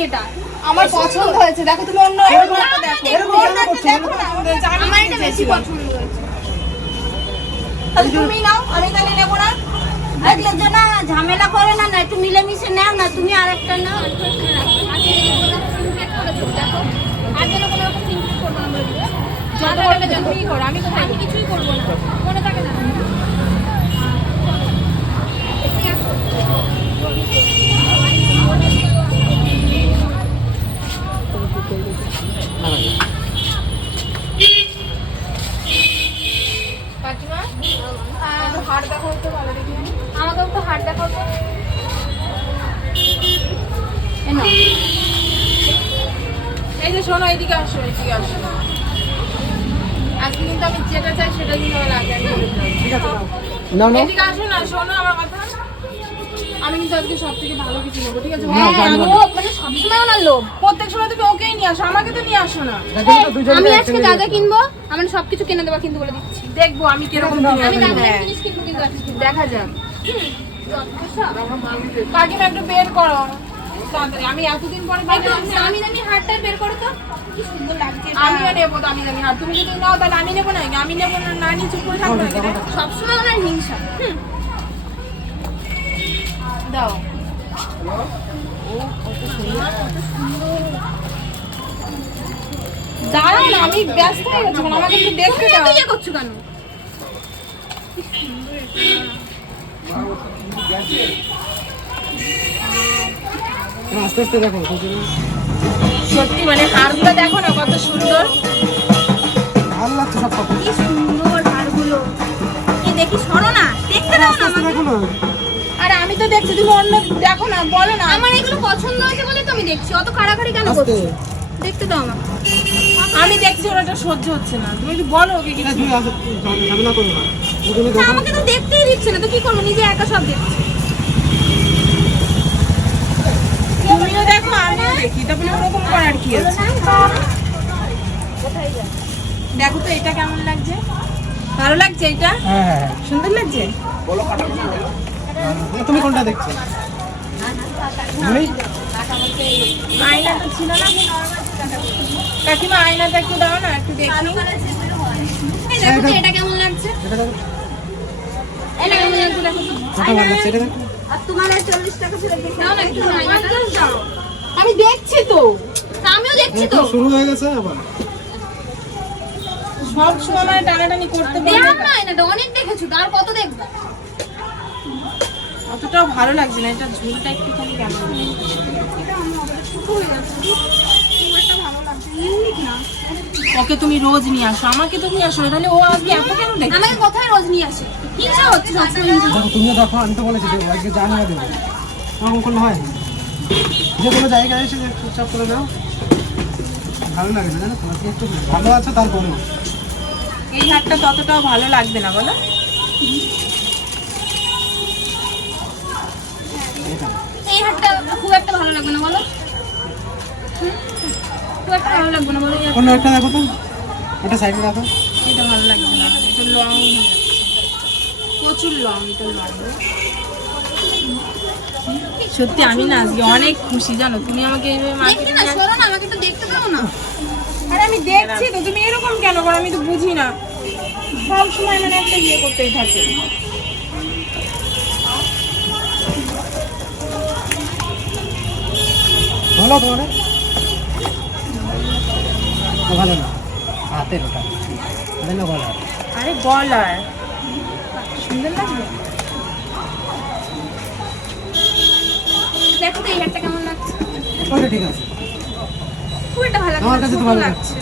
এটা আমার পছন্দ হয়েছে দেখো তুমি অন্য দেখো আমার এটা এটা বেশি পছন্দ হয়েছে তাহলে তুমি নাও আমি তাহলে নেব না ঝামেলা করে না না একটু মিলেমিশে নাও না তুমি আর একটা নাও আমি কিছুই করব না মনে থাকে না দেখাও তো হাট দেখাও তো। এ নাও। এই যে শোনো এইদিকে আসো এইদিকে আসো। আজকে কিন্তু আমি যেটা চাই সেটা কিন্তু আমার লাগে নাও। এদিকে আসো না শোনো আমার কথা। আমি কিন্তু আজকে সব থেকে ভালো কিছু নেব ঠিক আছে? না, হ্যাঁ। লোভ, মানে সবসময় ওনার লোভ। প্রত্যেক সময় তুমি ওকেই নিয়ে আসো আমাকে তো নিয়ে আসো না। তো আমি আজকে যা যা কিনবো আমার সবকিছু কিনে দেবা কিন্তু বলে দিচ্ছি। দেখব আমি কীরকম আমি। জিনিস কিনবো। কিন্তু আজকে দেখা যাক। কাকিমা একটু বের করো। আমি এতদিন পরে বাইরে দামি দামি হারটা বের করো তো। কি সুন্দর লাগছে আমিও নেব দামি দামি হার। তুমি যদি নাও তাহলে আমি নেব না আমি নেব না না নিয়ে চুপ করে থাকব রে? সবসময় ওনার হিংসা। হুম। দাও। দাঁড়াও না আমি ব্যস্ত হয়ে গেছি মানে আমাকে একটু দেখতে দাও। ইয়ে করছ কেন? আস্তে আস্তে দেখো সত্যি মানে হারগুলো দেখো না কত সুন্দর। ভালো লাগছে সব কি সুন্দর হারগুলো। কি দেখি সরো না দেখতে দাও না। আমি তো দেখছি তুমি অন্য দেখো না বলো না। আমার এগুলো পছন্দ হয়েছে বলে তো আমি দেখছি। অত কাড়াকাড়ি কেন করছ? দেখতে দাও আমাকে। আমি দেখছি ওর এটা সহ্য হচ্ছে না। তুমি একটু বলো ওকে কিছু। ঝামেলা করো না। আমাকে তো দেখতেই দিচ্ছে না। তো কি করব? নিজে একা সব দেখছি। তুমিও দেখো আমিও দেখি। তারপরে ওরকম করার কি আছে? দেখো তো এটা কেমন লাগছে? ভালো লাগছে এটা? হ্যাঁ হ্যাঁ। সুন্দর লাগছে? তুমি কোনটা দেখছ? কাকিমা আয়নাটা একটু দাও না একটু দেখি। দেখো এটা কেমন লাগছে? এটা কেমন লাগছে দেখো তো লাগছে? এটা দেখো। আর তোমার এই চল্লিশ টাকা ছিল দাও না একটু আয়নাটা দাও। আমি দেখছি তো। আমিও দেখছি তো। শুরু হয়ে গেছে আবার। সব সময় টানাটানি করতে দেখ না আয়নাটা অনেক দেখেছ আর কত দেখবা? অতটাও ভালো লাগছে না এটা ঝুলটা একটুখানি কেমন? ওকে তুমি রোজ নিয়ে আসো আমাকে তো নিয়ে আসো না, তাহলে ও আজকে এত কেন দেখছে আমাকে কোথায় রোজ নিয়ে আসে? হিংসা হচ্ছে সবসময় হিংসা দেখো দেখো আমি তো বলেছি দেবো আজকে জানি না দেবো। আমার কোনো হয় যে কোনো জায়গায় এসে যে চুপচাপ করে দাও ভালো লাগে না জানো তোমার একটু ভালো আছে তারপরেও। এই হাটটা ততটাও ভালো লাগবে না বলো? এই হাটটা খুব একটা ভালো লাগবে না বলো। খুব একটা ভালো লাগবে না বলো। অন্য একটা দেখো তো। ওটা সাইডে রাখো। এটা ভালো লাগছে না এটা লং প্রচুর লং এটা লং। সত্যি আমি না আজকে অনেক খুশি জানো? তুমি আমাকে এইভাবে মার্কেটে না সরো না আমাকে একটু দেখতে দাও না। আরে আমি দেখছি তো তুমি এরকম কেন করো? আমি তো বুঝি না। সব সময় মানে একটা ইয়ে করতেই থাকে। ভালো তোমার ভালো না হাতের ওটা না ভালো আরে গলার সুন্দর লাগবে দেখো তো এই হাটটা কেমন লাগছে। ওটা ঠিক আছে। খুব একটা ভালো লাগছে আমার কাছে তো ভালো লাগছে।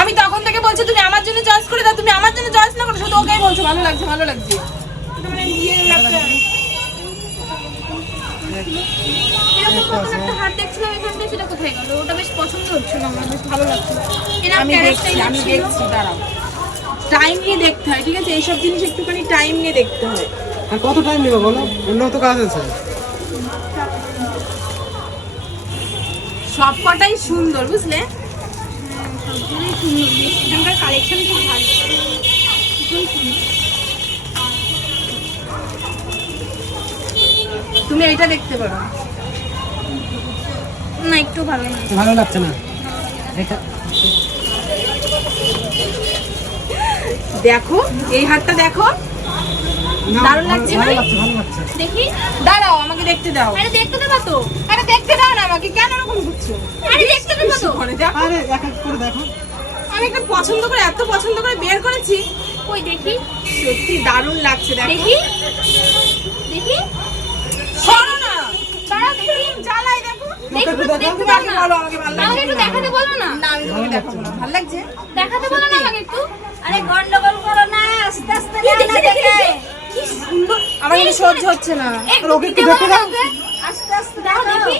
আমি তখন থেকে বলছি তুমি আমার জন্য চয়েস করে দাও তুমি আমার জন্য চয়েস না করো শুধু ওকেই বলছো ভালো লাগছে ভালো লাগছে। মানে ইয়ে লাগছে। এরকম কখন একটা হাট সেটা কোথায় গেল? ওটা বেশ পছন্দ হচ্ছে আমার বেশ ভালো লাগছে আমি দেখছি আমি দেখছি দাঁড়াও। টাইম নিয়ে দেখতে হয় ঠিক আছে? এইসব জিনিস একটুখানি টাইম নিয়ে দেখতে হয়। আর কত টাইম নেবে বলো? অন্য তো কাজ আছে। সব কটাই সুন্দর বুঝলে? সবগুলোই সুন্দর বেশ। এখানকার কালেকশন খুব ভালো। তুমি এটা দেখতে পারো। না একটু ভালো না ভালো লাগছে না? এটা দেখো এই হারটা দেখো। দারুণ লাগছে ভালো লাগছে দেখি। দাঁড়াও আমাকে দেখতে দাও। আরে দেখতে দেবো তো। আরে দেখতে দাও না আমাকে কেন এরকম করছ? আরে দেখতে দেবো তো। দেখো। আরে এক এক করে দেখো। আমি একটা পছন্দ করে এত পছন্দ করে বের করেছি। কই দেখি। সত্যি দারুণ লাগছে দেখো। দেখি। দেখি। সরো না। দাঁড়াও দেখি। জ্বালাই দেখো দেখি। দেখতে বলো না। না আমি তোমাকে দেখাবো না। ভালো লাগছে? দেখাতে বলো না আমাকে একটু। আরে গন্ডগোল করো না আস্তে আস্তে না দেখি, দেখি, দেখে। কি সুন্দর। আমার কিন্তু সহ্য হচ্ছে না। দেখতে বলো না দাও। আস্তে আস্তে দাও দেখি।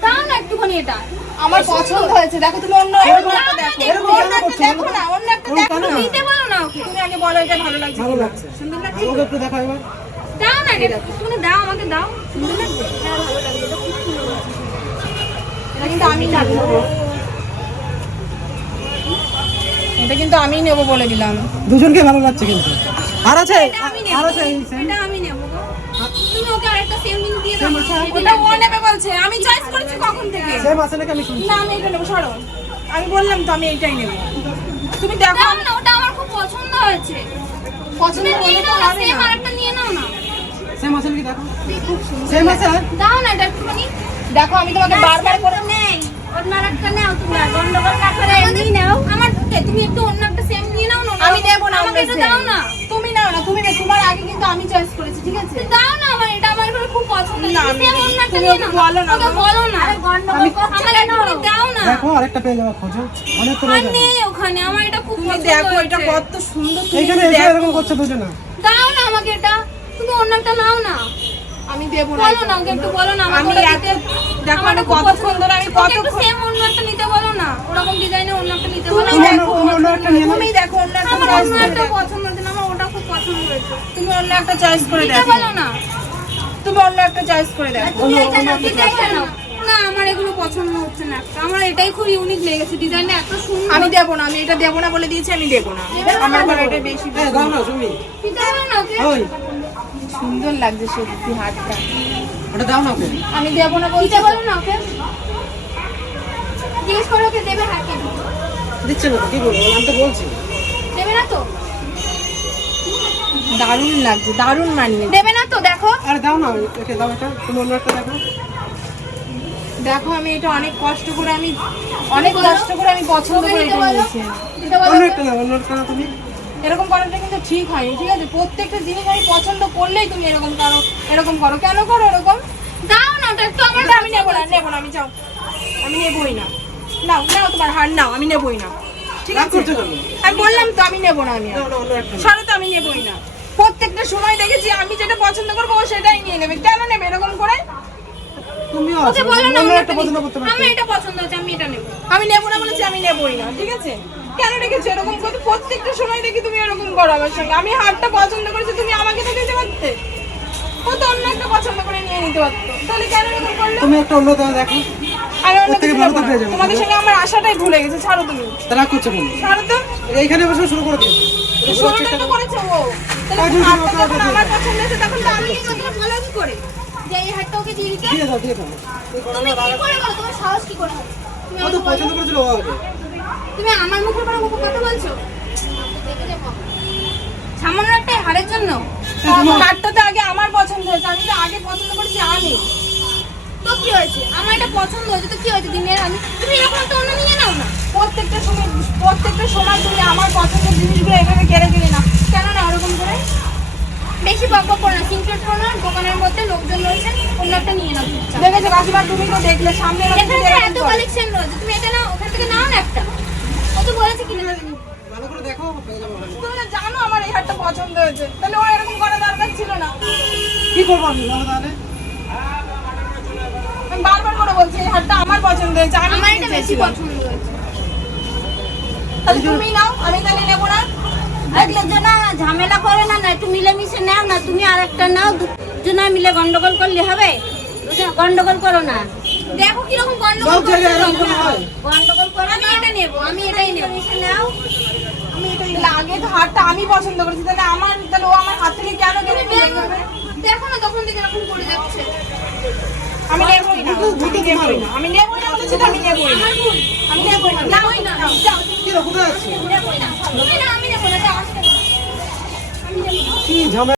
দাও না একটুখানি এটা। আমার পছন্দ হয়েছে। দেখো তুমি অন্য এরকম- একটা দেখো। এরকম একটা দেখো না অন্য একটা দেখো দিতে বলো না। তুমি আগে বলো এটা ভালো লাগছে। ভালো লাগছে। সুন্দর লাগছে? আমাকে একটু দেখাও এবার। তুমি দাও আমাকে দাও। সুন্দর লাগছে হ্যাঁ ভালো লাগছে এটা খুব সুন্দর এটা কিন্তু আমি নেব এটা কিন্তু আমি নেব বলে দিলাম। দুজনকে ভালো লাগছে কিন্তু। আর আছে? আমি আর নেব আছে এটা আমি নেব তুমি ওকে আরেকটা সেম জিনিস দিয়ে দাও। ওটা ও নেবে বলছে। আমি চয়েস করেছি কখন থেকে। সেম আছে নাকি আমি শুনছি? না আমি এটা নেব সরো। আমি বললাম তো আমি এইটাই নেব। তুমি দেখো। না ওটা আমার খুব পছন্দ হয়েছে। পছন্দ নিয়ে নাও না সেম আরেকটা নিয়ে নাও না। সেম আছে নাকি দেখো? সেম আছে? দাও না এটা একটুখানি। দেখো আমি তোমাকে বারবার করে নেই। অন্য নাও তুমি গন্ডগোল না করে এমনি নাও। আমার তুমি একটু অন্য একটা সেম নিয়ে নাও না আমি না আমাকে এটা দাও না। তুমি নাও না তুমি নে তোমার আগে কিন্তু আমি চয়েস করেছি ঠিক আছে? দাও না আমার এটা আমার খুব পছন্দ। না, আমি তুমি বলো না, বলো। না। আরে গন্ডগোল আমাকে কেন? দাও না। দেখো আরেকটা পেয়ে যাব খোঁজো। অনেক তো আর নেই ওখানে আমার এটা খুব পছন্দ দেখো এটা কত সুন্দর তুমি দেখো। এরকম করছে দাও না আমাকে এটা। তুমি অন্য একটা নাও না। আমি দেবো না বলো না ওকে একটু বলো না আমি এত দেখো আমার আমি কতক্ষণ ধরে আমি কতক্ষণ সেম অন্য একটা নিতে বলো না ওরকম ডিজাইনে অন্য একটা নিতে তুমি বলো তুমি দেখো অন্য- একটা নিয়ে তুমি দেখো অন্য একটা আমার অন্য একটা পছন্দ হচ্ছে না আমার ওটা খুব পছন্দ হয়েছে। তুমি অন্য একটা চয়েস করে দেখো। বলো না। তুমি অন্য একটা চয়েস করে দেখো। তুমি এটা নাও দিতে বলো না। না আমার এগুলো পছন্দ হচ্ছে না একটা। আমার এটাই খুব ইউনিক লেগেছে ডিজাইনটা এত সুন্দর। আমি দেবো না আমি এটা দেবো না বলে দিয়েছি আমি দেবো না। আমার এটা বেশি এই দাও না শুনি দিতে না ওকে? সুন্দর লাগছে সত্যি হাতটা। ওটা দাও না ওকে। আমি দেবো না বলছি। দিতে বলো না ওকে? জিজ্ঞেস করো ওকে দেবে হাতে। দিচ্ছে না কি বলব? আমি তো বলছি। দেবে না তো? দারুণ লাগছে দারুণ মানিয়ে দেবে না তো দেখো। আরে দাও না ওকে দাও এটা তুমি অন্য একটা দেখো। দেখো আমি এটা অনেক কষ্ট করে আমি অনেক কষ্ট করে আমি পছন্দ করে এটা নিয়েছি। অন্য একটা না অন্য একটা না তুমি। এরকম করাটা কিন্তু ঠিক হয়নি ঠিক আছে? প্রত্যেকটা জিনিস আমি পছন্দ করলেই তুমি এরকম করো এরকম করো। কেন করো এরকম? দাও না ওটা একটু আমার আমি নেব না নেব না আমি যাও। আমি নেবই না। নাও নাও তোমার হার নাও আমি নেবই না। ঠিক আছে? আমি বললাম তো আমি নেব না আমি অন্য তো আমি নেবই না। প্রত্যেকটা সময় দেখেছি আমি যেটা পছন্দ করব ও সেটাই নিয়ে নেবে। কেন নেবে এরকম করে? তুমিও ওকে বলো না একটা একটা পছন্দ। করতে পারছ এটা পছন্দ হচ্ছে আমি এটা নেব। আমি নেব না বলেছি আমি নেবই না ঠিক আছে? কেন রেখেছো? এরকম করতে প্রত্যেকটা সময় দেখি তুমি এরকম করো আমার সঙ্গে। আমি হারটা পছন্দ করেছি তুমি আমাকে তো দিতে পারতে। ও তো অন্য একটা পছন্দ করে নিয়ে নিতে পারতো। তাহলে কেন এরকম করল? তুমি একটা অন্য দাও দেখো। আমি অন্য কিছু ভালো নেব তো না। পেয়ে যাবে। তোমাদের সঙ্গে আমার আশাটাই ভুলে গেছে। ছাড়ো তুমি। তা রাগ করছ কেন? ছাড়ো তো। এইখানে বসে শুরু করে দিও। শুরুটাই তো করেছে ও। তাহলে যখন আমার পছন্দ হয়েছে তখন তো আমি তুমি ওকে করে যে এই হাতটা ওকে দিয়ে দিতে। দিয়ে দাও দিয়ে দাও। তুমি কি করে বলো? তোমার সাহস কি করে হয়? ও তো পছন্দ করেছিল ও তুমি আমার মুখের পরে মুখে কথা বলছো? সামান্য একটা হারের জন্য। হারটা তো আগে আমার পছন্দ হয়েছে আমি তো আগে পছন্দ করেছি আমি তো কি হয়েছে? আমার এটা পছন্দ হয়েছে তো কি হয়েছে দিনের আমি তুমি এরকম একটা অন্য নিয়ে নাও না। প্রত্যেকটা সময় প্রত্যেকটা সময় তুমি আমার পছন্দের জিনিসগুলো এভাবে কেড়ে কেড়ে না। কেন না ওরকম করে বেশি বক বক করো না। সিনক্রেট করো না দোকানের মধ্যে লোকজন রয়েছে। দেখেছ কাকিমা তুমি তো দেখলে সামনে এখানে এত কালেকশন রয়েছে তুমি এটা নাও ওখান থেকে নাও না একটা। ও তো বলেছে কিনে নেবে ভালো করে দেখো। তুমি তো জানো আমার এই হারটা পছন্দ হয়েছে তাহলে ও এরকম করা দরকার ছিল না। কি করব আমি বলো তাহলে? আমি বারবার করে বলছি এই হারটা আমার পছন্দ হয়েছে আমি আমার এটা বেশি পছন্দ হয়েছে। তাহলে তুমি নাও আমি তাহলে নেব না। দেখলে যে না ঝামেলা করে না না একটু মিলেমিশে নাও না তুমি আর একটা নাও দুজনে মিলে গন্ডগোল করলে হবে? গন্ডগোল করো না। দেখো কীরকম গন্ডগোল গন্ডগোল করো আমি এটা নেব আমি এটাই নেব। নাও। আমি এটাই তো হারটা আমি পছন্দ করেছি তাহলে আমার তাহলে ও আমার হাত থেকে কেন কেন দেখো না তখন থেকে এরকম করে যাচ্ছে। আমি নেবই না ভুল তো তোমারও আমি নেব না আমি নেবোই না। আমি নেবোই না। নাওই না। যাও কি রে, কোথায় যাচ্ছ? নেবোই না। না আমি নেব না। যাও আমি নেব না।